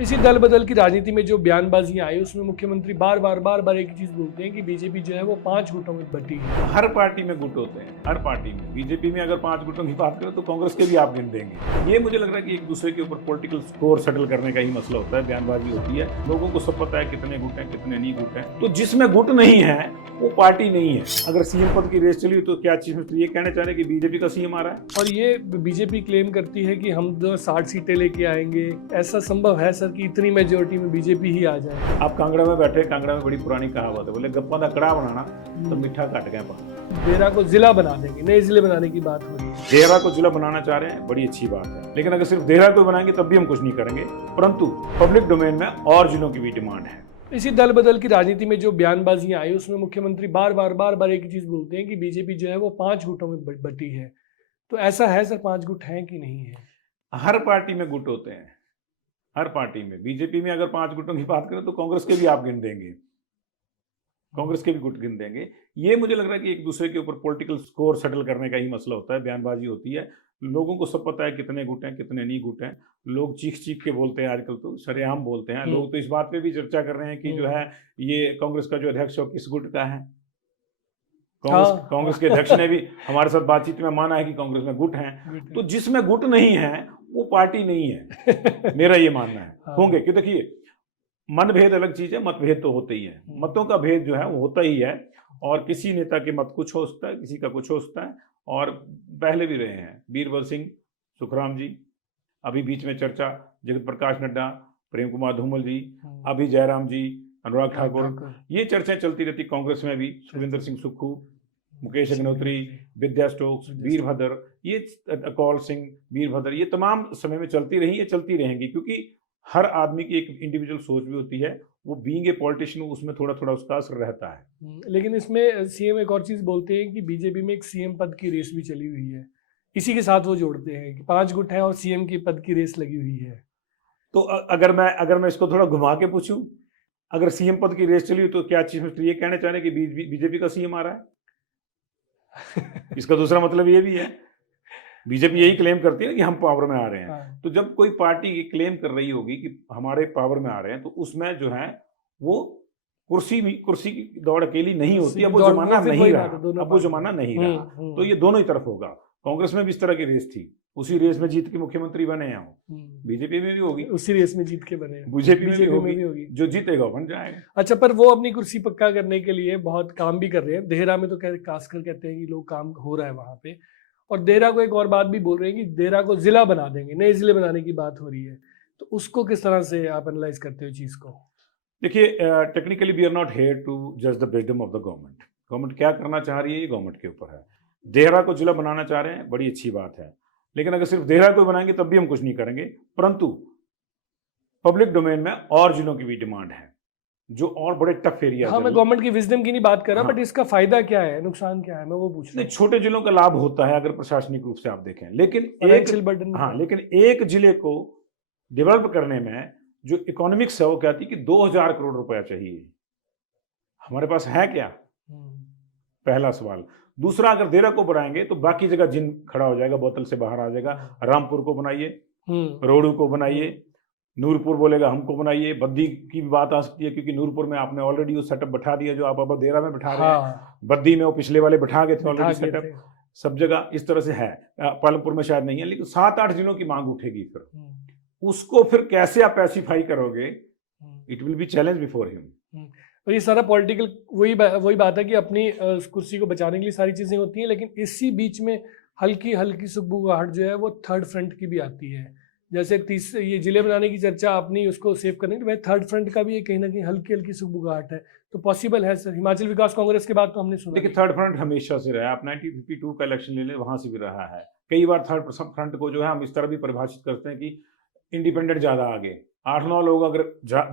इसी दल बदल की राजनीति में जो बयानबाजियां आई उसमें मुख्यमंत्री बार बार एक ही चीज बोलते हैं कि बीजेपी जो है वो 5 गुटों में बटी है। हर पार्टी में गुट होते हैं, हर पार्टी में। बीजेपी में अगर 5 गुटों की बात करें तो कांग्रेस के भी आप गिन देंगे। ये मुझे लग रहा है कि एक दूसरे के ऊपर पॉलिटिकल स्कोर सेटल करने का ही मसला होता है, बयानबाजी होती है। लोगों को सब पता है कितने गुट हैं कितने नहीं गुट हैं। तो जिसमें गुट नहीं है वो पार्टी नहीं है। अगर सीएम पद की रेस चली तो क्या चीज ये कहना चाह रहे हैं कि बीजेपी का सीएम आ रहा है? और ये बीजेपी क्लेम करती है कि हम 60 सीटें लेके आएंगे। ऐसा संभव है सर कि इतनी मेजोरिटी में बीजेपी ही आ जाए? आप कांगड़ा में बैठे, कांगड़ा में बड़ी पुरानी कहावत है, बोले गप्पा का कड़ा बनाना तो मीठा कट गया पानी। देहरा को जिला बना देंगे, नए जिले बनाने की बात हो रही है। देहरा को जिला बनाना चाह रहे हैं, बड़ी अच्छी बात है, लेकिन अगर सिर्फ देहरा को बनाएंगे तब भी हम कुछ नहीं करेंगे। परंतु पब्लिक डोमेन में और जिलों की भी डिमांड है। इसी दल बदल की राजनीति में जो बयानबाजियां आई उसमें मुख्यमंत्री बार एक ही चीज बोलते हैं कि बीजेपी जो है वो 5 गुटों में बटी है। तो ऐसा है सर, 5 गुट हैं कि नहीं है? हर पार्टी में गुट होते हैं, हर पार्टी में। बीजेपी में अगर 5 गुटों की बात करें तो कांग्रेस के भी आप गिन देंगे, कांग्रेस के भी गुट गिन देंगे। ये मुझे लग रहा है कि एक दूसरे के ऊपर पॉलिटिकल स्कोर सेटल करने का ही मसला होता है, बयानबाजी होती है। लोगों को सब पता है कितने गुट हैं कितने नहीं गुट हैं। लोग चीख के बोलते हैं, आजकल तो सरेआम बोलते हैं। लोग तो इस बात पे भी चर्चा कर रहे हैं कि जो है ये कांग्रेस का जो अध्यक्ष है किस गुट का है। कांग्रेस के अध्यक्ष ने भी हमारे साथ बातचीत में माना है कि कांग्रेस में गुट हैं। तो जिसमें गुट नहीं है वो पार्टी नहीं है, मेरा ये मानना है। होंगे कि देखिए, मनभेद अलग चीज है, मतभेद तो होते ही है। मतों का भेद जो है वो होता ही है, और किसी नेता के मत कुछ हो सकता है, किसी का कुछ हो सकता है, और पहले भी रहे हैं। बीरबल सिंह, सुखराम जी, अभी बीच में चर्चा जगत प्रकाश नड्डा, प्रेम कुमार धूमल जी, अभी जयराम जी, अनुराग ठाकुर, ये चर्चाएं चलती रहती कांग्रेस में भी। सुरेंद्र सिंह सुक्खू, मुकेश अग्निहोत्री, विद्या स्टोक्स, वीरभद्र, ये कौल सिंह, वीरभद्र, ये तमाम समय में चलती रही है, चलती रहेंगी। क्योंकि हर आदमी की एक इंडिविजुअल सोच भी होती है, वो बीइंग ए पॉलिटिशियन उसमें थोड़ा थोड़ा उसका असर रहता है। लेकिन इसमें सीएम एक और चीज बोलते हैं कि बीजेपी में एक सीएम पद की रेस भी चली हुई है। इसी के साथ वो जोड़ते हैं कि 5 गुट है और सीएम की पद की रेस लगी हुई है। तो अगर मैं इसको थोड़ा घुमा के पूछूं, अगर सीएम पद की रेस चली तो क्या चीज ये कहना चाह रहे हैं कि बीजेपी का सीएम आ रहा है? इसका दूसरा मतलब ये भी है, बीजेपी यही क्लेम करती है कि हम पावर में आ रहे हैं। तो जब कोई पार्टी ये क्लेम कर रही होगी कि हमारे पावर में आ रहे हैं, तो उसमें जो है वो कुर्सी की दौड़ अकेली नहीं होती। अब वो जमाना नहीं रहा, अब वो जमाना नहीं रहा। तो ये दोनों ही तरफ होगा। कांग्रेस में भी इस तरह की रेस थी, उसी रेस में जीत के मुख्यमंत्री बने हैं। बीजेपी में भी होगी, उसी रेस में जीत के बने। बीजेपी में भी होगी, जो जीतेगा बन जाएगा। अच्छा, पर वो अपनी कुर्सी पक्का करने के लिए बहुत काम भी कर रहे हैं। देहरा में तो खासकर कहते हैं कि लोग काम हो रहा है वहां पे। और देहरा को एक और बात भी बोल रहे हैं कि देहरा को जिला बना देंगे, नए जिले बनाने की बात हो रही है। तो उसको किस तरह से आप एनालाइज करते हो चीज को? देखिए, technically we are not here to जज the wisdom of the government. Government क्या करना चाह रही है ये गवर्नमेंट के ऊपर है। देहरा को जिला बनाना चाह रहे हैं, बड़ी अच्छी बात है, लेकिन अगर सिर्फ देहरा को बनाएंगे तब भी हम कुछ नहीं करेंगे। परंतु पब्लिक डोमेन में और जिलों की भी डिमांड है, जो और बड़े टफ एरिया। हाँ, मैं गवर्नमेंट की विजडम की नहीं बात कर रहा, बट इसका फायदा क्या है, नुकसान क्या है, मैं वो पूछ रहा हूँ। छोटे जिलों का लाभ होता है अगर प्रशासनिक रूप से आप देखें, लेकिन लेकिन एक जिले को डेवलप करने में जो इकोनॉमिक्स है वो कहती है कि 2000 करोड़ रुपया चाहिए। हमारे पास है क्या? पहला सवाल। दूसरा, अगर देहरा को बनाएंगे तो बाकी जगह जिन खड़ा हो जाएगा, बोतल से बाहर आ जाएगा। रामपुर को बनाइए, रोडू को बनाइए, नूरपुर बोलेगा हमको बनाइए। बद्दी की भी बात आ सकती है, क्योंकि नूरपुर में आपने ऑलरेडी वो सेटअप बैठा दिया जो आप अब देहरा में बैठा रहे हैं। बद्दी में वो पिछले वाले बैठा गए थे ऑलरेडी सेटअप। सब जगह इस तरह से है। पालमपुर में शायद नहीं है, लेकिन 7-8 जिलों की मांग उठेगी। फिर उसको फिर कैसे आप पैसिफाई करोगे? It will be challenge before him. और ये सारा पॉलिटिकल वही बात है कि अपनी कुर्सी को बचाने के लिए सारी चीजें होती हैं, लेकिन इसी बीच में हल्की सुगबुगाहट जो है वो थर्ड फ्रंट की भी आती है। जैसे ये जिले बनाने की चर्चा अपनी उसको सेव करने की, थर्ड फ्रंट का भी कहीं ना कहीं हल्की सुगबुगाहट है। तो पॉसिबल है सर? हिमाचल विकास कांग्रेस के बाद तो हमने सुना। देखिए, थर्ड फ्रंट हमेशा से रहा है। आप 1952 का इलेक्शन ले लें, वहां से भी रहा है। कई बार थर्ड फ्रंट को जो है हम इस तरह भी परिभाषित करते हैं कि इंडिपेंडेंट ज्यादा आगे 8-9 लोग अगर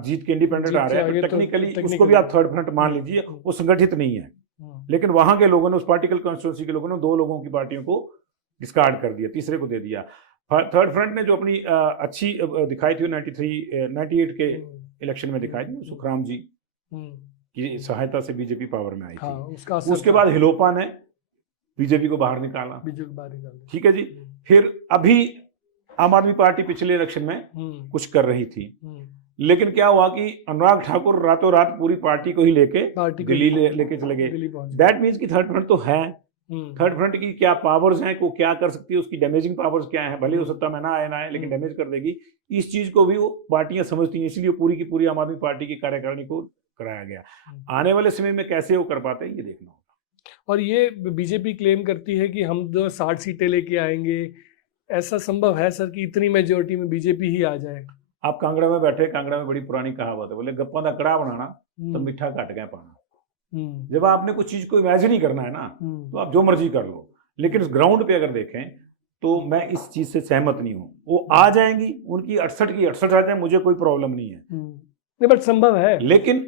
जीत के इंडिपेंडेंट आ रहे हैं तो टेक्निकली उसको भी आप थर्ड फ्रंट मान लीजिए। वो संगठित नहीं है, लेकिन वहां के लोगों ने, उस पार्टिकल कॉन्स्टिट्यूंसी के लोगों ने 2 लोगों की पार्टियों को डिस्कार्ड कर दिया, तीसरे को दे दिया। थर्ड फ्रंट ने जो अपनी अच्छी दिखाई थी 98 के इलेक्शन में दिखाई थी, सुखराम जी की सहायता से बीजेपी पावर में आई थी। उसके बाद हिलोपा ने बीजेपी को बाहर निकाला। ठीक है जी। फिर अभी आम आदमी पार्टी पिछले इलेक्शन में कुछ कर रही थी, लेकिन क्या हुआ कि अनुराग ठाकुर रातों रात पूरी पार्टी को ही लेके दिल्ली लेके चले गए। दैट मीन्स कि थर्ड फ्रंट तो है। थर्ड फ्रंट की क्या पावर्स हैं, को क्या कर सकती है, उसकी डैमेजिंग पावर्स क्या है, भले वो सत्ता में ना आए लेकिन डैमेज कर देगी। इस चीज को भी वो पार्टियां समझती हैं, इसलिए पूरी की पूरी आम आदमी पार्टी की कार्यकारिणी को कराया गया। आने वाले समय में कैसे वो कर पाते हैं ये देखना होगा। और ये बीजेपी क्लेम करती है कि हम जो 60 सीटें लेके आएंगे, ऐसा संभव है सर कि इतनी मेजोरिटी में बीजेपी ही आ जाए? आप कांगड़ा में बैठे, कांगड़ा में बड़ी पुरानी कहावत है, बोले गप्पा का कड़ा बनाना तो मीठा काट गया पाना। जब आपने कुछ चीज को इमेजिन ही करना है ना, तो आप जो मर्जी कर लो, लेकिन उस ग्राउंड पे अगर देखें तो मैं इस चीज से सहमत नहीं हूँ। वो आ जाएंगी, उनकी 68 की 68 आ जाए, मुझे कोई प्रॉब्लम नहीं है, नहीं बट संभव है। लेकिन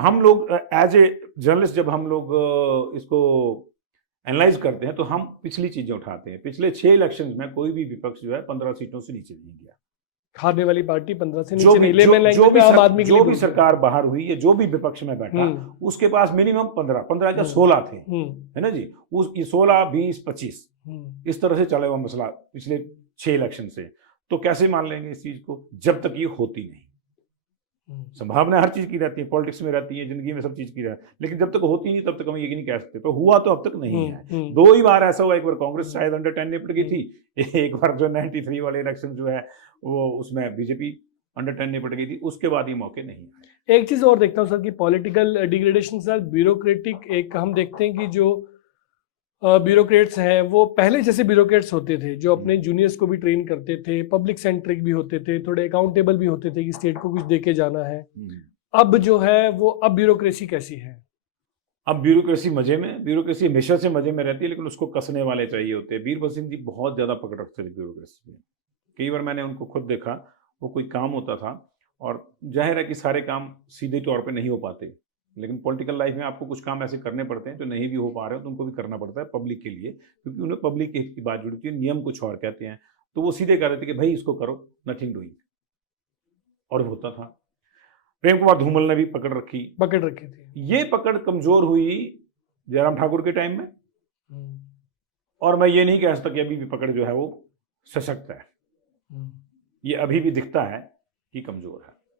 हम लोग एज ए जर्नलिस्ट जब हम लोग इसको एनालाइज करते हैं तो हम पिछली चीजें उठाते हैं। पिछले 6 इलेक्शन में कोई भी विपक्ष जो है 15 सीटों से नीचे नहीं गया। खाने वाली पार्टी 15 से नीचे नहीं ले। जो भी सरकार बाहर हुई है, जो भी विपक्ष में बैठा, उसके पास मिनिमम 15 क्या 16 थे, है ना जी। उस 16, 20, 25 इस तरह से चले हुआ मसला पिछले 6 इलेक्शन से। तो कैसे मान लेंगे इस चीज को जब तक ये होती नहीं। संभावना हर चीज की रहती है, पॉलिटिक्स में रहती है, जिंदगी में सब चीज की रहती है, लेकिन जब तक होती नहीं तब तक हम ये नहीं कह सकते। तो हुआ तो अब तक नहीं है। 2 ही बार ऐसा हुआ, एक बार कांग्रेस शायद अंडर 10 निपट गई थी, एक बार जो 93 वाले इलेक्शन जो है वो उसमें बीजेपी अंडर 10 निपट गई थी, उसके बाद ये मौके नहीं आए। एक चीज और देखता हूँ सर कि पॉलिटिकल डिग्रेडेशन के साथ ब्यूरोक्रेटिक एक हम देखते हैं कि जो ब्यूरोक्रेट्स हैं वो पहले जैसे ब्यूरोक्रेट्स होते थे जो अपने जूनियर्स को भी ट्रेन करते थे, पब्लिक सेंट्रिक भी होते थे, थोड़े अकाउंटेबल भी होते थे कि स्टेट को कुछ दे के जाना है। अब जो है वो अब ब्यूरोक्रेसी कैसी है? अब ब्यूरोक्रेसी मजे में, ब्यूरोक्रेसी हमेशा से मजे में रहती है, लेकिन उसको कसने वाले चाहिए होते हैं। वीरभद्र सिंह जी बहुत ज़्यादा पकड़ रखते थे ब्यूरोक्रेसी में। कई बार मैंने उनको खुद देखा, वो कोई काम होता था और जाहिर है कि सारे काम सीधे तौर पे नहीं हो पाते, लेकिन पॉलिटिकल लाइफ में आपको कुछ काम ऐसे करने पड़ते हैं जो नहीं भी हो पा रहे हो तो उनको भी करना पड़ता है पब्लिक के लिए, क्योंकि उन्हें पब्लिक की बात जुड़ती है, नियम कुछ और कहते हैं। तो वो सीधे कह रहे थे कि भाई इसको करो, नथिंग डूइंग, और होता था। प्रेम कुमार धूमल ने भी पकड़ रखी थी। ये पकड़ कमजोर हुई जयराम ठाकुर के टाइम में, और मैं ये नहीं कह सकता कि अभी भी पकड़ जो है वो सशक्त है। ये अभी भी दिखता है कि कमजोर है।